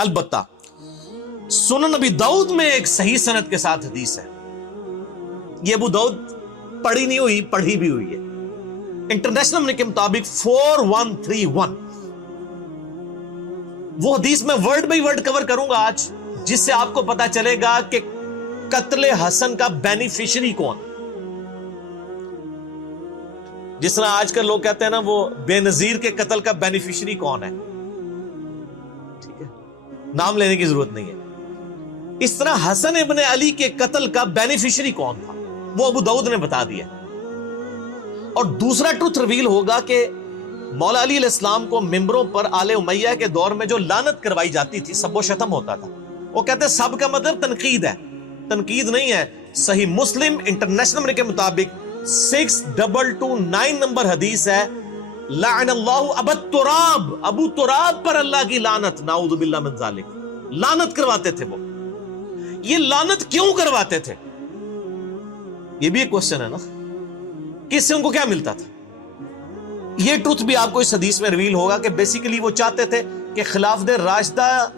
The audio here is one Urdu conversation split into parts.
البتہ سنن ابی داؤد میں ایک صحیح سند کے ساتھ حدیث ہے. یہ ابو داؤد پڑھی نہیں ہوئی، پڑھی بھی ہوئی ہے. انٹرنیشنل نمبر کے مطابق 4131. وہ حدیث میں ورڈ بائی ورڈ کور کروں گا آج، جس سے آپ کو پتا چلے گا کہ قتل حسن کا بینیفیشری کون. جس طرح آج کل لوگ کہتے ہیں نا وہ بے نظیر کے قتل کا بینیفیشری کون ہے، ٹھیک ہے، نام لینے کی ضرورت نہیں ہے. اس طرح حسن ابن علی کے قتل کا بینیفیشری کون تھا وہ ابو داؤد نے بتا دیا. اور دوسرا ٹروتھ ریویل ہوگا کہ مولا علی علیہ السلام کو ممبروں پر آل امیہ کے دور میں جو لعنت کروائی جاتی تھی، سب و شتم ہوتا تھا، وہ کہتے ہیں سب کا مطلب تنقید ہے. تنقید نہیں ہے. صحیح مسلم انٹرنیشنل نمبر کے مطابق 6229 نمبر حدیث ہے، لعن اللہ ابا تراب، ابو تراب پر اللہ کی لعنت، نعوذ باللہ من ذالک. لعنت کرواتے تھے وہ. یہ لعنت کیوں کرواتے تھے؟ یہ بھی ایک کوسچن ہے نا، کس سے ان کو کیا ملتا تھا؟ یہ ٹروتھ بھی آپ کو اس حدیث میں ریویل ہوگا کہ بیسیکلی وہ چاہتے تھے کہ خلافت راشدہ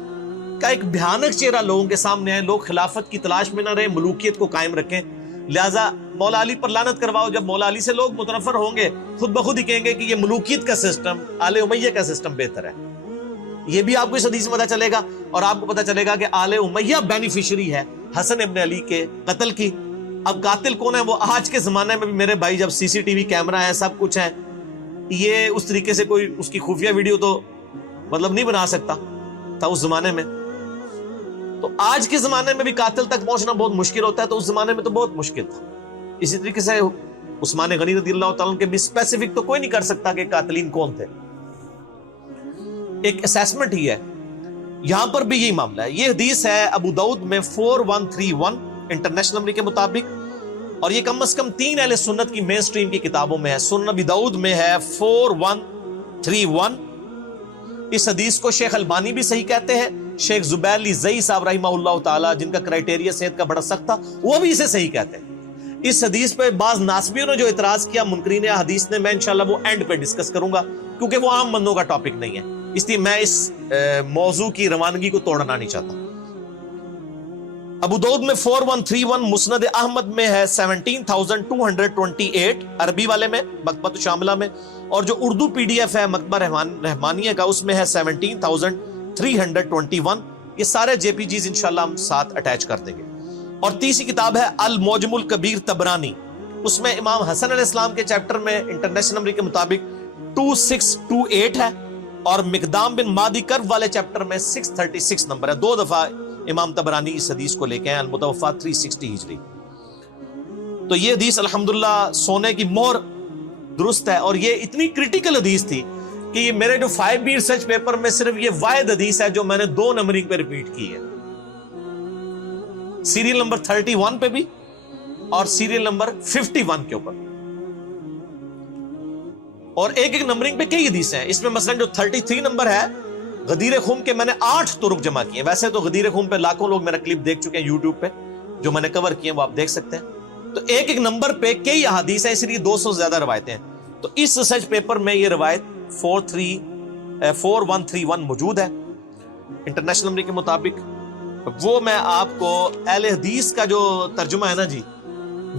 کا ایک بھیانک چہرہ لوگوں کے سامنے ہے، لوگ خلافت کی تلاش میں نہ رہے، ملوکیت کو قائم رکھیں. لہٰذا مولا علی پر لعنت کرواؤ. جب مولا علی سے لوگ متنفر ہوں گے، خود بخود ہی کہیں گے کہ یہ ملوکیت کا سسٹم، آل امیہ کا سسٹم بہتر ہے. یہ بھی آپ کو اس حدیث میں پتا چلے گا. اور آپ کو پتا چلے گا کہ آل امیہ بینیفیشری ہے حسن ابن علی کے قتل کی. اب قاتل کون ہے؟ وہ آج کے زمانے میں بھی میرے بھائی جب سی سی ٹی وی کیمرہ ہے، سب کچھ ہے، یہ اس طریقے سے کوئی اس کی خفیہ ویڈیو تو مطلب نہیں بنا سکتا تھا اس زمانے میں. تو آج کے زمانے میں بھی قاتل تک پہنچنا بہت مشکل ہوتا ہے، تو اس زمانے میں تو بہت مشکل تھا. اسی طریقے سے عثمان غنی رضی اللہ تعالیٰ کے بھی اسپیسیفک تو کوئی نہیں کر سکتا کہ قاتلین کون تھے. ایک اسیسمنٹ ہی ہے. یہاں پر بھی یہی معاملہ ہے. یہ حدیث ہے ابو داؤد میں 4131 انٹرنیشنل نمبر کے مطابق، اور یہ کم از کم 3 اہل سنت کی مین سٹریم کی کتابوں میں ہے. سنن ابی داؤد میں ہے 4131. اس حدیث کو شیخ البانی بھی صحیح کہتے ہیں. شیخ زبیر علی زئی صاحب رحمہ اللہ تعالی، جن کا کرائٹیریا صحت کا بڑا سخت تھا، وہ بھی اسے صحیح کہتے ہیں. اس حدیث پہ بعض ناسبیوں نے جو اعتراض کیا منکرین حدیث نے، میں انشاءاللہ وہ اینڈ پہ ڈسکس کروں گا، کیونکہ وہ عام بندوں کا ٹاپک نہیں ہے، اس لیے میں اس موضوع کی روانگی کو توڑنا نہیں چاہتا. ابو داؤد میں 4131، مسند احمد میں ہے 17228 عربی والے میں، مکتبۃ شاملہ میں، اور جو اردو پی ڈی ایف ہے مکتبہ رحمانیہ کا، اس میں ہے 17321. یہ سارے جے پی جیز انشاءاللہ ہم ساتھ اٹیچ کر دیں گے. اور تیسری کتاب ہے المعجم الکبیر طبرانی، اس میں امام حسن علیہ السلام کے چیپٹر میں انٹرنیشنل نمبر کے مطابق 2628 ہے، اور مقدام بن مادی کرب والے چیپٹر میں 636 نمبر ہے. 2 دفعہ امام طبرانی اس حدیث کو لے کے ہیں، المتوفا 360 ہجری. تو یہ حدیث الحمدللہ سونے کی مہر درست ہے. اور یہ اتنی کریٹیکل حدیث تھی کہ یہ میرے جو 5B ریسرچ پیپر میں صرف یہ واحد حدیث ہے جو میں نے 2 نمبرنگ پہ ریپیٹ کی ہے، سیریل نمبر 31 پہ بھی اور سیریل نمبر 51 کے اوپر. اور ایک نمبرنگ پہ کئی حدیث ہیں. اس میں مثلا جو 33 نمبر ہے غدیر خم کے، میں نے 8 طرق جمع کیے. ویسے تو غدیر خم پہ لاکھوں لوگ میرا کلپ دیکھ چکے ہیں یوٹیوب پہ، جو میں نے کور کیے ہیں وہ آپ دیکھ سکتے ہیں. تو ایک نمبر پہ کئی احادیث ہیں، اس لیے 200 سے زیادہ روایتیں ہیں. تو اس ریسرچ پیپر میں یہ روایت 4131 موجود ہے انٹرنیشنل نمبر کے مطابق. وہ میں آپ کو اہل حدیث کا جو ترجمہ ہے نا جی،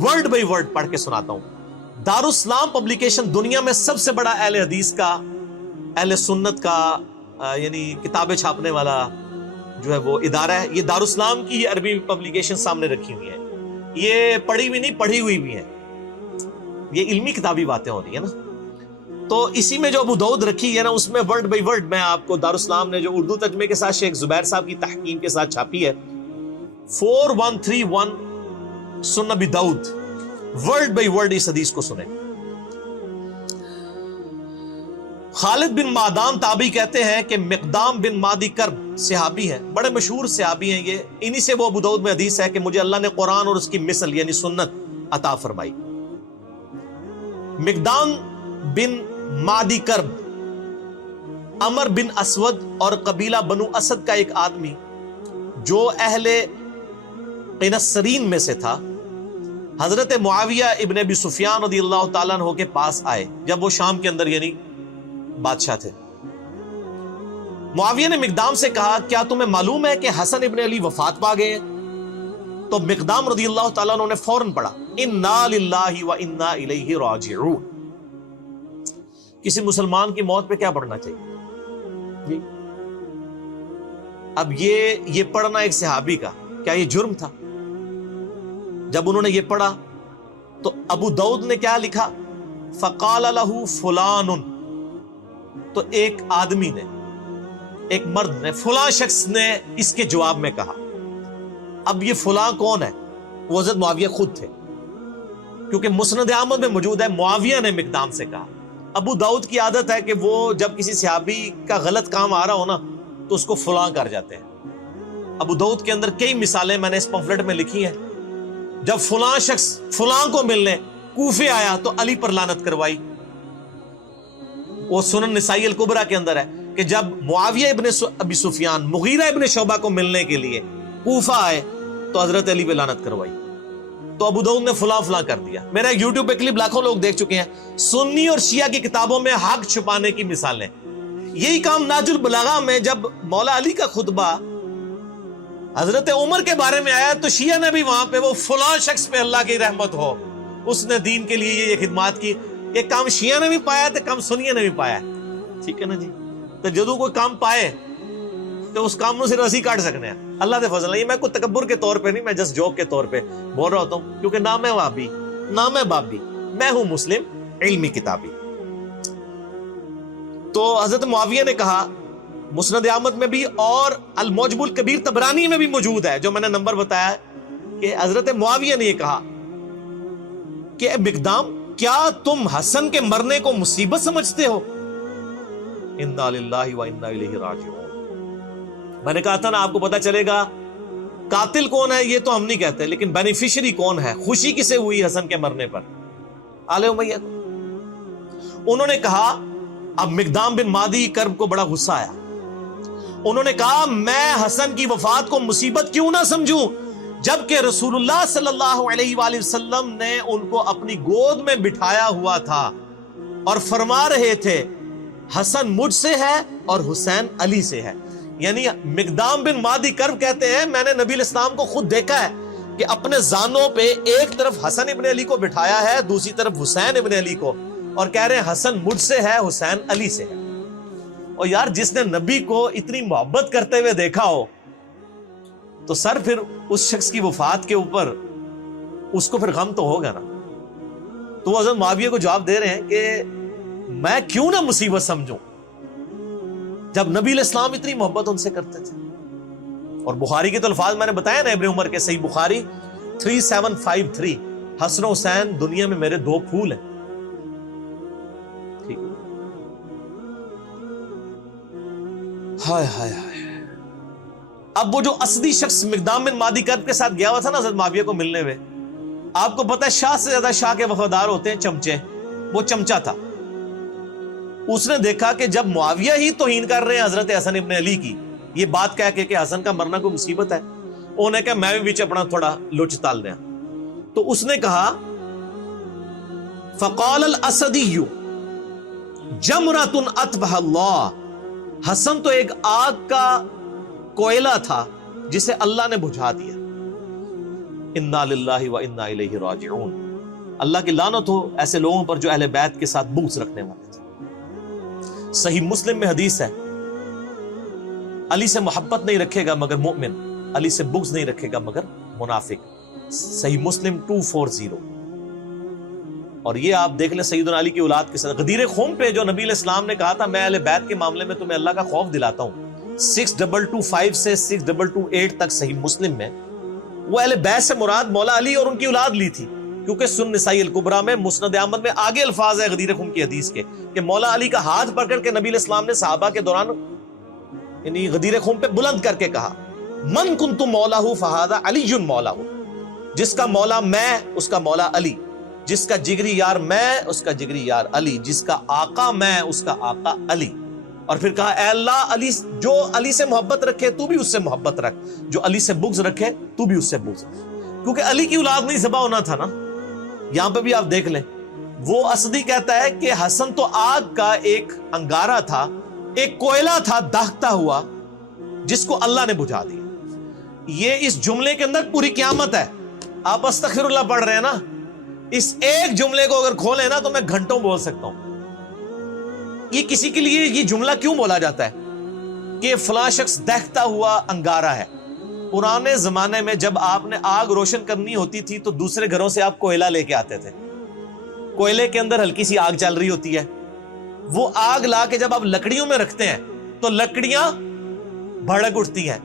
ورڈ بائی ورڈ پڑھ کے سناتا ہوں. دارالاسلام پبلیکیشن دنیا میں سب سے بڑا اہل حدیث کا، اہل سنت کا یعنی کتابیں چھاپنے والا جو ہے وہ ادارہ ہے. یہ دارالاسلام کی عربی پبلیکیشن سامنے رکھی ہوئی ہے. یہ پڑھی ہوئی نہیں، پڑھی ہوئی بھی ہے. یہ علمی کتابی باتیں ہو رہی ہیں نا. تو اسی میں جو ابو داؤد رکھی ہے نا، اس میں ورڈ بائی ورڈ میں آپ کو دارالاسلام نے جو اردو ترجمے کے ساتھ شیخ زبیر صاحب کی تحقیق کے ساتھ چھاپی ہے، 4131 سنن ابی داؤد، ورڈ بائی ورڈ اس حدیث کو سنیں. خالد بن معدان تابعی کہتے ہیں کہ مقدام بن مادی کرب صحابی ہیں، بڑے مشہور صحابی ہیں. یہ انہی سے وہ ابو داؤد میں حدیث ہے کہ مجھے اللہ نے قرآن اور اس کی مثل یعنی سنت عطا فرمائی. مقدام بن مادی کرب عمر بن اسود اور قبیلہ بنو اسد کا ایک آدمی جو اہل قنصرین میں سے تھا، حضرت معاویہ ابن ابی سفیان رضی اللہ تعالیٰ عنہ کے پاس آئے جب وہ شام کے اندر یعنی بادشاہ تھے. معاویہ نے مقدام سے کہا کیا تمہیں معلوم ہے کہ حسن ابن علی وفات پا گئے ہیں؟ تو مقدام رضی اللہ تعالیٰ عنہ نے فوراً پڑھا انا للہ و انا الیہ راجعون۔ کسی مسلمان کی موت پہ کیا پڑھنا چاہیے جی؟ اب یہ پڑھنا ایک صحابی کا کیا یہ جرم تھا؟ جب انہوں نے یہ پڑھا تو ابو داؤد نے کیا لکھا؟ فقال لہ فلان، تو ایک آدمی نے، ایک مرد نے، فلاں شخص نے اس کے جواب میں کہا۔ اب یہ فلاں کون ہے؟ وہ حضرت معاویہ خود تھے، کیونکہ مسند احمد میں موجود ہے معاویہ نے مقدام سے کہا۔ ابو داؤد کی عادت ہے کہ وہ جب کسی صحابی کا غلط کام آ رہا ہو نا تو اس کو فلاں کر جاتے ہیں۔ ابو داؤد کے اندر کئی مثالیں میں نے اس پمفلٹ میں لکھی ہیں۔ جب فلاں شخص فلاں کو ملنے کوفے آیا تو علی پر لعنت کروائی۔ وہ سنن نسائی الکبریٰ کے اندر ہے کہ جب معاویہ ابن ابی سفیان مغیرہ ابن شعبہ کو ملنے کے لیے کوفہ آئے تو حضرت علی پہ لعنت کروائی۔ تو ابو داؤد نے فلاں فلاں کر دیا۔ میرا یوٹیوب پہ کلپ لاکھوں لوگ دیکھ چکے ہیں، سنی اور شیعہ کی کتابوں میں حق چھپانے کی مثالیں۔ یہی کام ناج البلاغہ میں جب مولا علی کا خطبہ حضرت عمر کے بارے میں آیا تو شیعہ نے بھی وہاں پہ وہ فلاں شخص پہ اللہ کی رحمت ہو، اس نے دین کے لیے یہ خدمات کی، یہ کام شیعہ نے بھی پایا تو کام سنیہ نے بھی پایا، ٹھیک ہے نا جی؟ تو جدو کوئی کام پائے تو اس کام صرف اسی کاٹ سکنے ہیں، اللہ دے فضل نہیں۔ میں کوئی تکبر کے طور پہ نہیں، میں جسٹ جوک کے طور پہ بول رہا ہوتا ہوں، کیونکہ نہ میں وہابی نہ میں بابی، میں ہوں مسلم علمی کتابی۔ تو حضرت معاویہ نے کہا، مسند احمد میں بھی اور المعجم الکبیر طبرانی میں بھی موجود ہے جو میں نے نمبر بتایا، کہ حضرت معاویہ نے یہ کہا کہ اے مقدام، کیا تم حسن کے مرنے کو مصیبت سمجھتے ہو؟ انا للہ و انا الیہ راجعون۔ میں نے کہا تھا نا آپ کو پتا چلے گا قاتل کون ہے یہ تو ہم نہیں کہتے، لیکن بینیفیشری کون ہے، خوشی کسے ہوئی حسن کے مرنے پر؟ آل امیہ کو۔ انہوں نے کہا، اب مقدام بن مادی کرب کو بڑا غصہ آیا، انہوں نے کہا میں حسن کی وفات کو مصیبت کیوں نہ سمجھوں جبکہ رسول اللہ صلی اللہ علیہ وآلہ وسلم نے ان کو اپنی گود میں بٹھایا ہوا تھا اور فرما رہے تھے حسن مجھ سے ہے اور حسین علی سے ہے۔ یعنی مقدام بن مادی کرب کہتے ہیں میں نے نبی الاسلام کو خود دیکھا ہے کہ اپنے زانوں پہ ایک طرف حسن ابن علی کو بٹھایا ہے، دوسری طرف حسین ابن علی کو، اور کہہ رہے ہیں حسن مجھ سے ہے حسین علی سے ہے۔ اور یار جس نے نبی کو اتنی محبت کرتے ہوئے دیکھا ہو تو سر پھر اس شخص کی وفات کے اوپر اس کو پھر غم تو ہوگا نا۔ تو وہ حضرت معاویہ کو جواب دے رہے ہیں کہ میں کیوں نہ مصیبت سمجھوں جب نبی الاسلام اتنی محبت ان سے کرتے تھے۔ اور بخاری کے تو الفاظ میں نے بتایا نا ابن عمر کے، صحیح بخاری 3753، حسن و حسین دنیا میں میرے دو پھول ہیں۔ ٹھیک، ہائے ہائے ہائے۔ اب وہ جو اسدی شخص مقدام بن مادی کرب کے ساتھ گیا ہوا تھا نا حضرت معاویہ کو ملنے میں، آپ کو پتہ ہے شاہ سے زیادہ شاہ کے وفادار ہوتے ہیں چمچے، وہ چمچا تھا۔ اس نے دیکھا کہ جب معاویہ ہی توہین کر رہے ہیں حضرت حسن ابن علی کی، یہ بات کہہ کے کہ حسن کا مرنا کوئی مصیبت ہے، انہوں نے کہا میں بھی بیچ اپنا تھوڑا لچ تال دیا۔ تو اس نے کہا فقال الاسدی جمرۃ اطفأ اللہ، حسن تو ایک آگ کا کوئلہ تھا جسے اللہ نے بجھا دیا۔ انا للہ و انا الیہ راجعون۔ اللہ کی لعنت ہو ایسے لوگوں پر جو اہل بیت کے ساتھ بغض رکھنے والے تھے۔ صحیح مسلم میں حدیث ہے، علی سے محبت نہیں رکھے گا مگر مومن، علی سے بغض نہیں رکھے گا مگر منافق۔ صحیح مسلم 240۔ اور یہ آپ دیکھ لیں سیدنا علی کی اولاد کے ساتھ غدیر خم پہ جو نبی علیہ السلام نے کہا تھا میں اہل بیت کے معاملے میں تمہیں اللہ کا خوف دلاتا ہوں، 6225 سے 6228 تک صحیح مسلم میں، وہ اہل بیت سے مراد مولا علی اور ان کی اولاد لی تھی، کیونکہ سن نسائی الکبریٰ میں مسند احمد میں آگے الفاظ ہے غدیر خم کی حدیث کے کہ مولا علی کا ہاتھ پکڑ کے نبی علیہ السلام نے صحابہ کے دوران یعنی غدیر خم پہ بلند کر کے کہا من کنت مولا فہذا علی مولا، جس کا مولا میں اس کا مولا علی، جس کا جگری یار میں اس کا جگری یار علی، جس کا آقا میں اس کا آقا علی۔ اور پھر کہا اے اللہ علی جو علی سے محبت رکھے تو بھی اس سے محبت رکھ، جو علی سے بغض رکھے تو بھی اس سے بغض رکھ، کیونکہ علی کی اولاد نہیں ذبح ہونا تھا نا۔ یہاں پہ بھی آپ دیکھ لیں وہ اسدی کہتا ہے کہ حسن تو آگ کا ایک انگارہ تھا ایک کوئلہ تھا داغتا ہوا جس کو اللہ نے بجھا دیا. یہ اس جملے کے اندر پوری قیامت ہے. آپ استغفر اللہ پڑھ رہے ہیں نا, اس ایک جملے کو اگر کھولیں نا تو میں گھنٹوں بول سکتا ہوں. یہ کسی کے لیے یہ جملہ کیوں بولا جاتا ہے کہ فلاں شخص دہتا ہوا انگارہ ہے؟ پرانے زمانے میں جب آپ نے آگ روشن کرنی ہوتی تھی تو دوسرے گھروں سے آپ کوئلہ لے کے آتے تھے. کوئلے کے اندر ہلکی سی آگ چل رہی ہوتی ہے, وہ آگ لا کے جب آپ لکڑیوں میں رکھتے ہیں تو لکڑیاں بھڑک اٹھتی ہیں.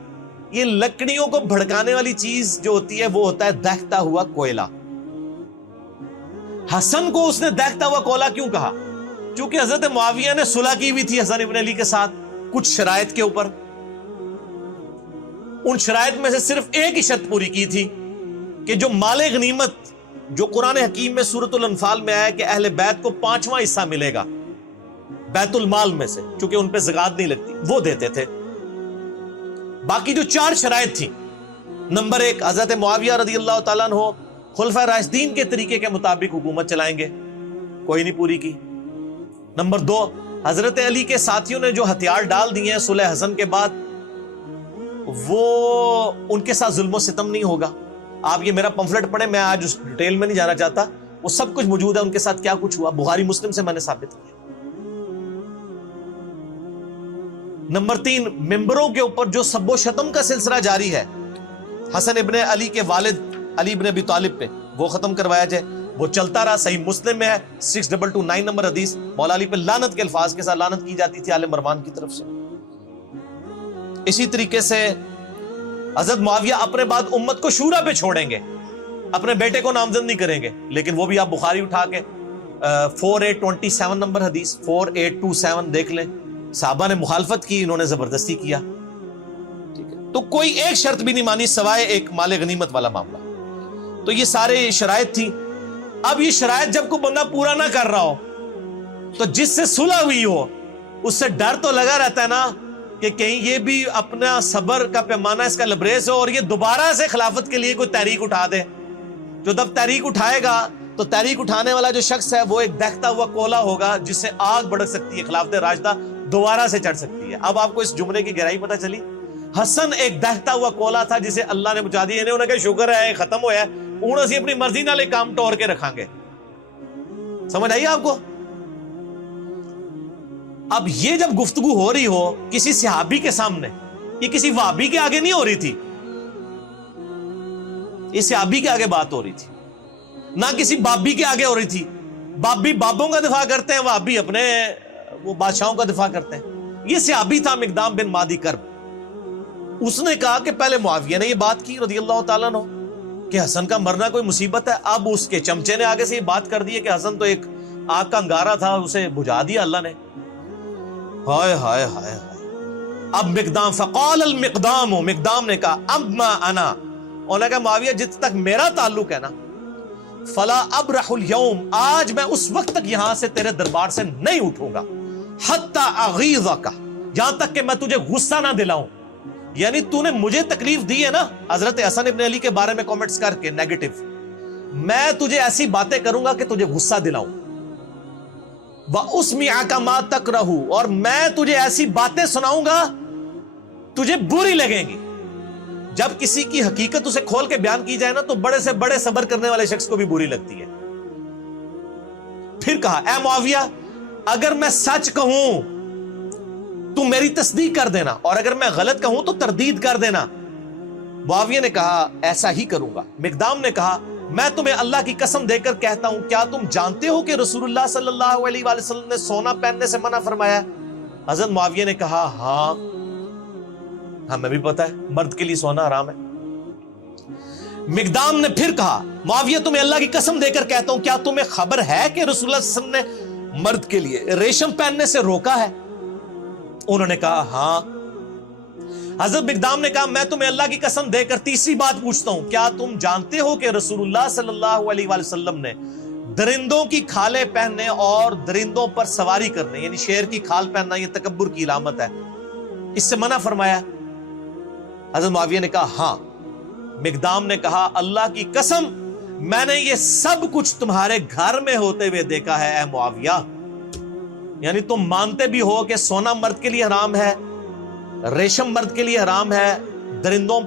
یہ لکڑیوں کو بھڑکانے والی چیز جو ہوتی ہے وہ ہوتا ہے دہتا ہوا کوئلہ. حسن کو اس نے دہتا ہوا کوئلہ کیوں کہا؟ چونکہ حضرت معاویہ نے صلح کی بھی تھی حسن ابن علی کے ساتھ کچھ شرائط کے اوپر. ان شرائط میں سے صرف ایک ہی شرط پوری کی تھی کہ جو مال غنیمت جو قرآن حکیم میں سورۃ الانفال میں آیا کہ اہل بیت کو 5واں حصہ ملے گا بیت المال میں سے, چونکہ ان پہ زکات نہیں لگتی, وہ دیتے تھے. باقی جو 4 شرائط تھی, نمبر 1, حضرت معاویہ رضی اللہ تعالیٰ عنہ خلفائے راشدین کے طریقے کے مطابق حکومت چلائیں گے, کوئی نہیں پوری کی. نمبر 2, حضرت علی کے ساتھیوں نے جو ہتھیار ڈال دیے ہیں صلح حسن کے بعد, وہ ان کے ساتھ ظلم و ستم نہیں ہوگا. آپ یہ میرا پمفلٹ پڑھیں, میں آج اس ڈیٹیل میں نہیں جانا چاہتا, وہ سب کچھ موجود ہے ان کے ساتھ کیا کچھ ہوا, بخاری مسلم سے میں نے ثابت کیا. نمبر 3, ممبروں کے اوپر جو سب و شتم کا سلسلہ جاری ہے حسن ابن علی کے والد علی ابن ابی طالب پہ, وہ ختم کروایا جائے. وہ چلتا رہا, صحیح مسلم میں ہے 6229 نمبر حدیث. مولا علی پہ لعنت کے الفاظ کے ساتھ لعنت کی جاتی تھی آل مروان کی طرف سے. اسی طریقے سے حضرت معاویہ اپنے بعد امت کو شورا پہ چھوڑیں گے, اپنے بیٹے کو نامزد نہیں کریں گے, لیکن وہ بھی آپ بخاری اٹھا کے 4827 نمبر حدیث 4827 دیکھ لیں. صحابہ نے مخالفت کی, انہوں نے زبردستی کیا. ٹھیک ہے, تو کوئی ایک شرط بھی نہیں مانی سوائے ایک مال غنیمت والا معاملہ. تو یہ سارے شرائط تھی. اب یہ شرائط جب کوئی بندہ پورا نہ کر رہا ہو تو جس سے صلح ہوئی ہو اس سے ڈر تو لگا رہتا ہے نا کہ کہیں یہ بھی اپنا صبر کا پیمانہ اس کا لبریز ہو اور یہ دوبارہ سے خلافت کے لیے کوئی تحریک اٹھا دے. جو جب تحریک اٹھائے گا تو تحریک اٹھانے والا جو شخص ہے وہ ایک دہتا ہوا کوئلہ ہوگا جس سے آگ بھڑک سکتی ہے, خلافت راشدہ دوبارہ سے چڑھ سکتی ہے. اب آپ کو اس جملے کی گہرائی پتہ چلی. حسن ایک دہتا ہوا کوئلہ تھا جسے اللہ نے بجھا دیا. انہوں نے کہا شکر ہے ختم ہوا ہے, ہوں اسی اپنی مرضی نال کام ٹور کے رکھاں گے. سمجھ آئیے آپ کو؟ اب یہ جب گفتگو ہو رہی ہو کسی صحابی کے سامنے, یہ کسی وہابی کے آگے نہیں ہو رہی تھی, یہ صحابی کے آگے بات ہو رہی تھی, نہ کسی بابی کے آگے ہو رہی تھی. بابی بابوں کا دفاع کرتے ہیں, وہابی اپنے وہ بادشاہوں کا دفاع کرتے ہیں. یہ صحابی تھا مقدام بن مادی کرب. اس نے کہا کہ پہلے معاویہ نے یہ بات کی رضی اللہ تعالیٰ عنہ کہ حسن کا مرنا کوئی مصیبت ہے. اب اس کے چمچے نے آگے سے یہ بات کر دی کہ حسن تو ایک آگ کا انگارہ تھا, اسے بجھا دیا اللہ نے. ہائے ہائے ہائے ہائے. اب مقدام فقال المقدام, مقدام نے کہا اما انا, انہوں نے کہا معاویہ جت تک میرا تعلق ہے نا, فلا ابرح اليوم, آج میں اس وقت تک یہاں سے تیرے دربار سے نہیں اٹھوں گا, حتی اغیظک, جہاں تک کہ میں تجھے غصہ نہ دلاؤں. یعنی تو نے مجھے تکلیف دی ہے نا حضرت حسن ابن علی کے بارے میں کامنٹس کر کے نیگیٹو, میں تجھے ایسی باتیں کروں گا کہ تجھے غصہ دلاؤں. وَأُسْمِعَكَ مَا تَكْرَهُ, اور میں تجھے ایسی باتیں سناؤں گا تجھے بری لگیں گی. جب کسی کی حقیقت اسے کھول کے بیان کی جائے نا تو بڑے سے بڑے صبر کرنے والے شخص کو بھی بری لگتی ہے. پھر کہا اے معاویہ اگر میں سچ کہوں تو میری تصدیق کر دینا, اور اگر میں غلط کہوں تو تردید کر دینا. معاویہ نے کہا ایسا ہی کروں گا. مقدام نے کہا میں تمہیں اللہ کی قسم دے کر کہتا ہوں, کیا تم جانتے ہو کہ رسول اللہ صلی اللہ علیہ وآلہ وسلم نے سونا پہننے سے منع فرمایا؟ حضرت معاویہ نے کہا ہاں ہمیں بھی پتا ہے مرد کے لیے سونا حرام ہے. مقدام نے پھر کہا معاویہ تمہیں اللہ کی قسم دے کر کہتا ہوں, کیا تمہیں خبر ہے کہ رسول اللہ صلی اللہ علیہ وسلم نے مرد کے لیے ریشم پہننے سے روکا ہے؟ انہوں نے کہا ہاں. حضرت مقدام نے کہا میں تمہیں اللہ کی قسم دے کر تیسری بات پوچھتا ہوں, کیا تم جانتے ہو کہ رسول اللہ صلی اللہ علیہ وآلہ وسلم نے درندوں کی کھالیں پہننے اور درندوں پر سواری کرنے, یعنی شیر کی کھال پہننا یہ تکبر کی علامت ہے, اس سے منع فرمایا؟ حضرت معاویہ نے کہا ہاں. مقدام نے کہا اللہ کی قسم میں نے یہ سب کچھ تمہارے گھر میں ہوتے ہوئے دیکھا ہے اے معاویہ. یعنی تم مانتے بھی ہو کہ سونا مرد کے لیے حرام ہے، ریشم مرد کے لیے حرام ہے، درندوں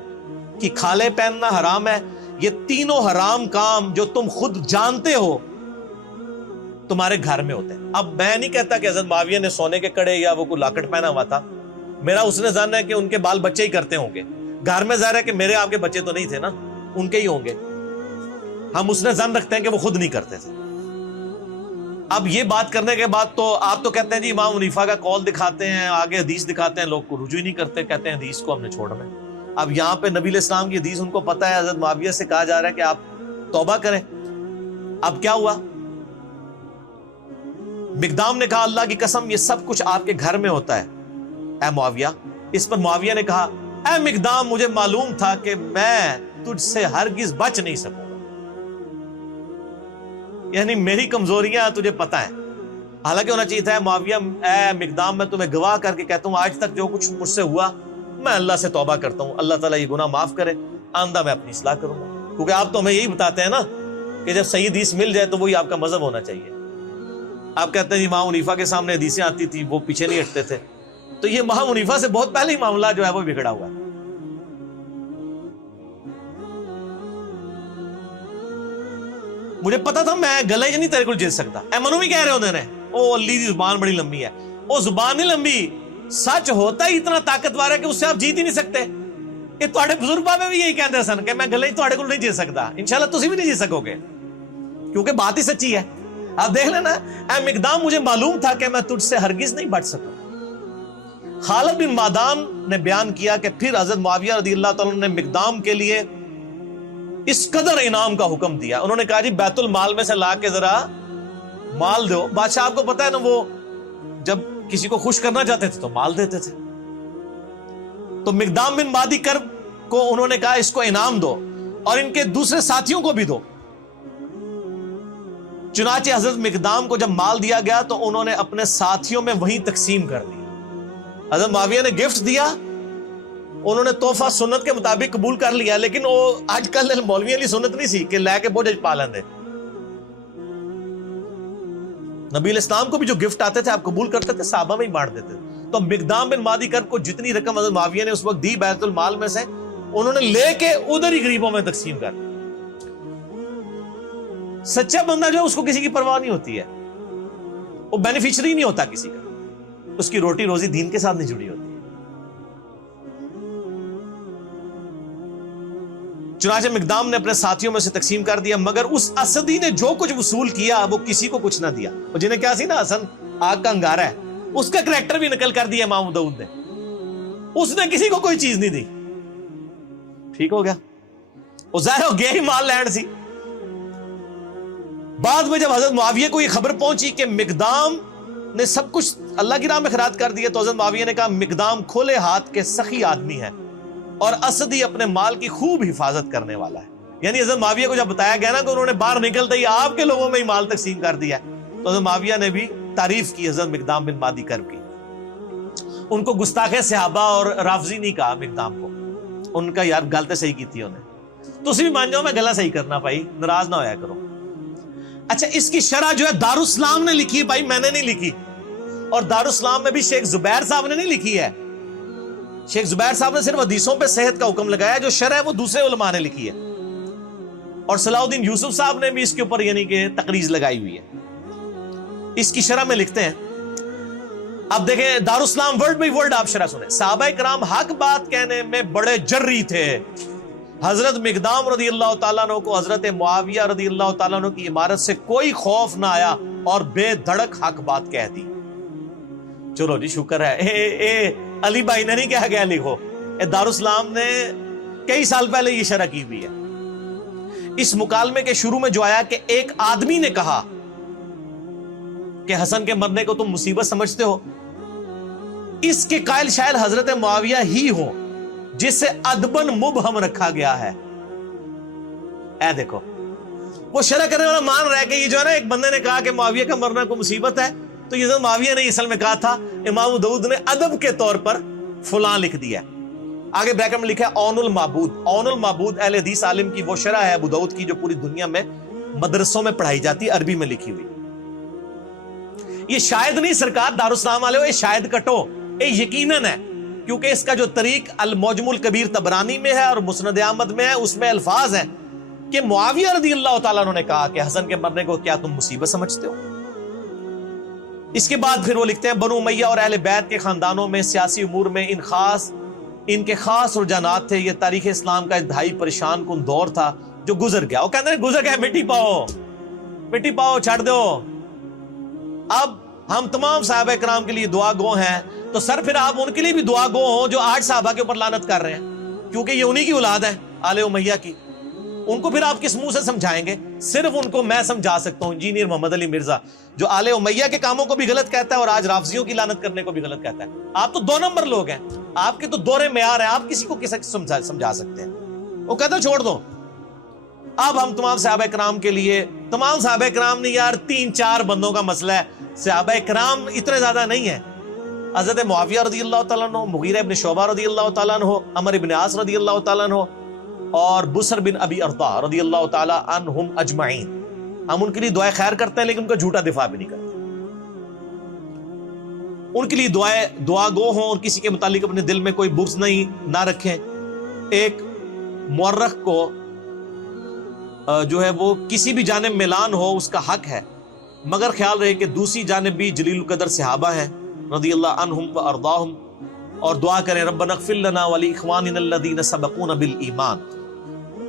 کی کھالیں پہننا حرام ہے، یہ تینوں حرام کام جو تم خود جانتے ہو تمہارے گھر میں ہوتے ہیں۔ اب میں نہیں کہتا کہ حضرت معاویہ نے سونے کے کڑے یا وہ کوئی لاکٹ پہنا ہوا تھا، میرا اس نے ظن ہے کہ ان کے بال بچے ہی کرتے ہوں گے، گھر میں ظاہر ہے کہ میرے آپ کے بچے تو نہیں تھے نا، ان کے ہی ہوں گے، ہم اس نے ظن رکھتے ہیں کہ وہ خود نہیں کرتے تھے۔ اب یہ بات کرنے کے بعد تو آپ تو کہتے ہیں جی امام حنیفہ کا قول دکھاتے ہیں، آگے حدیث دکھاتے ہیں، لوگ کو رجوع ہی نہیں کرتے، کہتے ہیں حدیث کو ہم نے چھوڑنا ہے۔ اب یہاں پہ نبی علیہ السلام کی حدیث ان کو پتہ ہے، حضرت معاویہ سے کہا جا رہا ہے کہ آپ توبہ کریں۔ اب کیا ہوا؟ مقدام نے کہا اللہ کی قسم یہ سب کچھ آپ کے گھر میں ہوتا ہے اے معاویہ۔ اس پر معاویہ نے کہا اے مقدام مجھے معلوم تھا کہ میں تجھ سے ہرگز بچ نہیں سکوں گا، یعنی میری کمزوریاں تجھے پتہ ہیں۔ حالانکہ ہونا چاہیے تھا معاویہ اے مقدام میں تمہیں گواہ کر کے کہتا ہوں آج تک جو کچھ مجھ سے ہوا میں اللہ سے توبہ کرتا ہوں، اللہ تعالیٰ یہ گناہ معاف کرے، آئندہ میں اپنی اصلاح کروں گا۔ کیونکہ آپ تو ہمیں یہی بتاتے ہیں نا کہ جب صحیح حدیث مل جائے تو وہی آپ کا مذہب ہونا چاہیے۔ آپ کہتے ہیں امام حنیفہ کے سامنے حدیثیں آتی تھی وہ پیچھے نہیں ہٹتے تھے، تو یہ امام حنیفہ سے بہت پہلے ہی معاملہ جو ہے وہ بگڑا ہوا ہے۔ مجھے پتا تھا میں گلے نہیں تیرے کو جیت سکتا، اے منو بھی کہہ رہے ہوتے ہیں او علی دی زبان بڑی لمبی ہے، وہ زبان نہیں لمبی، سچ ہوتا ہی اتنا طاقتور ہے کہ اس سے آپ جیت ہی نہیں سکتے۔ یہ تھوڑے بزرگ بابے بھی یہی کہتے سن کہ میں گلے تھوڑے کو نہیں جیت سکتا، انشاءاللہ تسی بھی نہیں جیت سکو گے کیونکہ بات ہی سچی ہے۔ آپ دیکھ لینا اے مقدام مجھے معلوم تھا کہ میں تجھ سے ہرگز نہیں بچ سکوں۔ خالد بن معدان نے بیان کیا کہ پھر حضرت معاویہ رضی اللہ تعالیٰ نے مقدام کے لیے اس قدر انعام کا حکم دیا، انہوں نے کہا جی بیت المال میں سے لا کے ذرا مال دو۔ بادشاہ آپ کو پتا ہے نا وہ جب کسی کو خوش کرنا چاہتے تھے تو مال دیتے تھے، تو مقدام بن مادی کرب کو انہوں نے کہا اس کو انعام دو اور ان کے دوسرے ساتھیوں کو بھی دو۔ چنانچہ حضرت مقدام کو جب مال دیا گیا تو انہوں نے اپنے ساتھیوں میں وہیں تقسیم کر دی۔ حضرت معاویہ نے گفٹ دیا، انہوں نے تحفہ سنت کے مطابق قبول کر لیا، لیکن وہ آج کل مولویوں کی سنت نہیں سی کہ لے کے بوجھ پا لیندے۔ نبی علیہ السلام کو بھی جو گفٹ آتے تھے آپ قبول کرتے تھے، صحابہ میں ہی بانٹ دیتے تھے۔ تو مقدام بن مادی کرب کو جتنی رقم حضرت معاویہ نے اس وقت دی بیت المال میں سے، انہوں نے لے کے ادھر ہی غریبوں میں تقسیم کر دی۔ سچا بندہ جو ہے اس کو کسی کی پرواہ نہیں ہوتی ہے، وہ بینیفیشری نہیں ہوتا کسی کا، اس کی روٹی روزی دین کے ساتھ نہیں جڑی ہوتی۔ چنانچہ مقدام نے اپنے ساتھیوں میں سے تقسیم کر دیا، مگر اس اسدی نے جو کچھ وصول کیا وہ کسی کو کچھ نہ دیا۔ اور جنہیں کیا سی نا حسن آگ کا انگارہ ہے، اس کا کریکٹر بھی نقل کر دیا امام داؤد نے، اس نے کسی کو کوئی چیز نہیں دی۔ ٹھیک ہو گیا، وہ ظاہر ہو گیا ہی مال لینڈ سی۔ بعد میں جب حضرت معاویہ کو یہ خبر پہنچی کہ مقدام نے سب کچھ اللہ کی راہ میں خیرات کر دیا، تو حضرت معاویہ نے کہا مقدام کھلے ہاتھ کے سخی آدمی ہے اور اسدی اپنے مال کی خوب حفاظت کرنے والا ہے۔ یعنی حضرت معاویہ کو جب بتایا گیا نا کہ انہوں نے باہر نکلتے ہی آپ کے لوگوں میں ہی مال تقسیم کر دیا، تو حضرت معاویہ نے بھی تعریف کی حضرت مقدام بن مادی کرب کی۔ ان کو گستاخ صحابہ اور رافضی نہیں کہا مقدام کو، ان کا یار گل تے صحیح کی انہیں، تو اسی بھی مان جاؤ میں گلا صحیح کرنا بھائی، ناراض نہ ہویا کرو۔ اچھا اس کی شرح جو ہے دارالاسلام نے لکھی ہے بھائی، میں نے نہیں لکھی، اور دارالاسلام میں بھی شیخ زبیر صاحب نے نہیں لکھی ہے۔ شیخ زبیر صاحب نے صرف حدیثوں پہ صحت کا حکم لگایا، جو شرح ہے وہ دوسرے علماء نے لکھی ہے، اور صلاح الدین یوسف صاحب نے بھی اس کے اوپر یعنی کہ تقریض لگائی ہوئی ہے۔ اس کی شرح میں لکھتے ہیں، اب دیکھیں دارالاسلام ورڈ بائی ورڈ آپ شرح سنیں۔ صحابہ کرام حق بات کہنے میں بڑے جرری تھے، حضرت مقدام رضی اللہ تعالیٰ عنہ کو حضرت معاویہ رضی اللہ تعالیٰ عنہ کی عمارت سے کوئی خوف نہ آیا اور بے دھڑک حق بات کہہ دی۔ چلو جی شکر ہے، اے علی بھائی نے نہیں کہا گیا لکھو، دارالاسلام نے کئی سال پہلے یہ شرح کی ہوئی ہے۔ اس مکالمے کے شروع میں جو آیا کہ ایک آدمی نے کہا کہ حسن کے مرنے کو تم مصیبت سمجھتے ہو، اس کے قائل شاید حضرت معاویہ ہی ہو جسے ادبن مبہم رکھا گیا ہے۔ اے دیکھو وہ شرح کرنے والا مان رہا ہے کہ یہ جو ہے نا ایک بندے نے کہا کہ معاویہ کا مرنا کو مصیبت ہے، تو یہ معاویہ نے اصل میں کہا تھا، امام داؤد نے ادب کے طور پر فلاں لکھ دیا۔ آگے بریکٹ میں لکھا ہے اون المعبود۔ اون المعبود اہل حدیث عالم کی وہ شرح ہے ابو داؤد کی جو پوری دنیا میں مدرسوں میں پڑھائی جاتی ہے، عربی میں لکھی ہوئی۔ یہ شاید نہیں سرکار دارالسلام والے ہو، یہ شاید کٹو، یہ یقیناً ہے، کیونکہ اس کا جو طریق المعجم الکبیر طبرانی میں ہے اور مسند احمد میں ہے، اس میں الفاظ ہیں کہ معاویہ رضی اللہ تعالیٰ عنہ نے کہا کہ حسن کے مرنے کو کیا تم مصیبت سمجھتے ہو؟ اس کے بعد پھر وہ لکھتے ہیں بنو امیہ اور اہل بیت کے خاندانوں میں سیاسی امور میں ان کے خاص رجحانات تھے. یہ تاریخ اسلام کا انتہائی پریشان کن دور تھا جو گزر گیا. وہ کہتے ہیں گزر گیا، مٹی پاؤ چھڑ دو. اب ہم تمام صحابہ کرام کے لیے دعا گو ہیں، تو سر پھر آپ ان کے لیے بھی دعا گو ہوں جو آج صحابہ کے اوپر لعنت کر رہے ہیں، کیونکہ یہ انہی کی اولاد ہے آل امیہ کی. ان کو پھر آپ کس منہ سے سمجھائیں گے؟ صرف ان کو میں سمجھا سکتا ہوں، انجینئر محمد علی مرزا، جو آل امیہ کے کاموں کو بھی غلط کہتا ہے اور آج رافضیوں کی لعنت کرنے کو بھی غلط کہتا ہے. آپ تو 2 نمبر لوگ ہیں، آپ کے تو دورے معیار ہیں، آپ کسی کو سمجھا سکتے ہیں؟ وہ کہتا چھوڑ دو. اب ہم تمام صحابہ کرام کے لیے، تمام صحابہ کرام نہیں یار، 3-4 بندوں کا مسئلہ ہے. صحابہ کرام اتنے زیادہ نہیں ہیں. حضرت معاویہ رضی اللہ تعالیٰ عنہ، مغیرہ ابن شعبہ رضی اللہ تعالیٰ عنہ، عمر ابن عاص رضی اللہ تعالیٰ عنہ، اور بسر بن ابی ارطا رضی اللہ تعالیٰ عنہم اجمعین. ہم ان کے لیے دعائے خیر کرتے ہیں، لیکن ان کا جھوٹا دفاع بھی نہیں کرتے. ان کے لیے دعا گو ہوں اور کسی کے متعلق اپنے دل میں کوئی بغض نہ رکھیں. ایک مورخ کو جو ہے وہ کسی بھی جانب میلان ہو اس کا حق ہے، مگر خیال رہے کہ دوسری جانب بھی جلیل القدر صحابہ ہیں رضی اللہ عنہم و ارضاہم، اور دعا کریں ربنا اغفر لنا ولاخواننا الذین سبقونا بالایمان.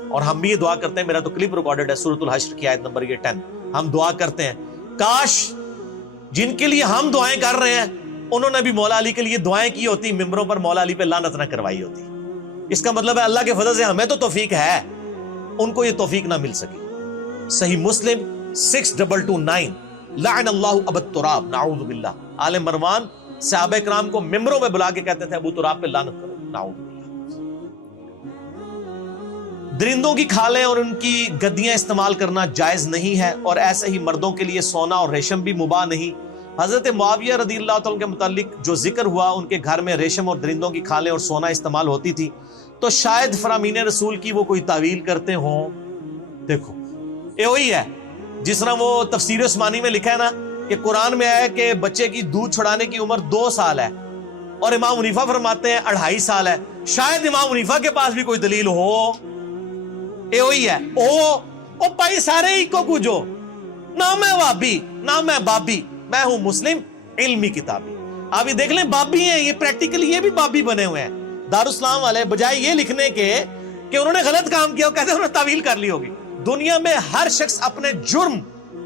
اور ہم بھی یہ دعا کرتے ہیں، میرا تو کلپ ریکارڈڈ ہے سورۃ الحشر کی آیت نمبر 10. ہم دعا کرتے ہیں کاش جن کے لیے ہم دعائیں کر رہے ہیں انہوں نے بھی مولا علی کے لیے دعائیں کی ہوتی، ممبروں پر مولا علی پہ لعنت نہ کروائی ہوتی. اس کا مطلب ہے اللہ کے فضل سے ہمیں تو توفیق ہے، ان کو یہ توفیق نہ مل سکی. صحیح مسلم 6229 لعن اللہ ابا التراب نعوذ باللہ. آل مروان صحابہ کرام کو ممبروں میں بلا کے کہتے تھے ابو تراب پہ لعنت کرو، نعوذ باللہ. درندوں کی کھالیں اور ان کی گدیاں استعمال کرنا جائز نہیں ہے، اور ایسے ہی مردوں کے لیے سونا اور ریشم بھی مباح نہیں. حضرت معاویہ رضی اللہ تعالیٰ کے متعلق جو ذکر ہوا، ان کے گھر میں ریشم اور درندوں کی کھالیں اور سونا استعمال ہوتی تھی، تو شاید فرامین رسول کی وہ کوئی تعویل کرتے ہوں. دیکھو یہ وہی ہے جس طرح وہ تفسیر عثمانی میں لکھا ہے نا کہ قرآن میں آیا کہ بچے کی دودھ چھڑانے کی عمر 2 سال ہے، اور امام حنیفہ فرماتے ہیں 2.5 سال ہے. شاید امام حنیفہ کے پاس بھی کوئی دلیل ہو. یہ وہی ہے او پائی سارے ہی کو کچو، نہ میں وابی نہ میں بابی، میں ہوں مسلم علمی کتابی. آپ یہ دیکھ لیں بابی ہیں، یہ پریکٹیکلی یہ بھی بابی بنے ہوئے ہیں. دارالاسلام والے بجائے یہ لکھنے کے کہ انہوں نے غلط کام کیا، وہ کہتے ہیں انہوں نے تعویل کر لی ہوگی. دنیا میں ہر شخص اپنے جرم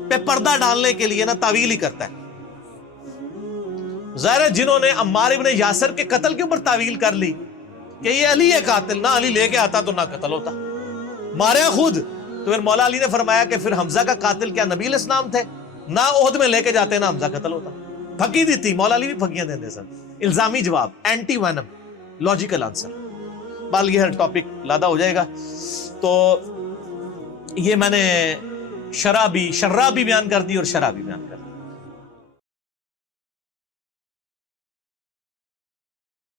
پہ پردہ ڈالنے کے لیے نا تعویل ہی کرتا ہے. ظاہر ہے جنہوں نے عمار ابن یاسر کے قتل کے اوپر تعویل کر لی کہ یہ علی ہے قاتل، نہ علی لے کے آتا تو نہ قتل ہوتا، مارے خود. تو پھر مولا علی نے فرمایا کہ پھر حمزہ کا قاتل کیا نبی علیہ السلام تھے؟ نہ عہد میں لے کے جاتے نہ حمزہ قتل ہوتا. پھکی دی تھی، مولا علی بھی پھکیاں دیتے سن. الزامی جواب، اینٹی وینم، لاجیکل آنسر. بال یہ ٹاپک لادہ ہو جائے گا. تو یہ میں نے شرح بھی بیان کر دی اور شرح بھی بیان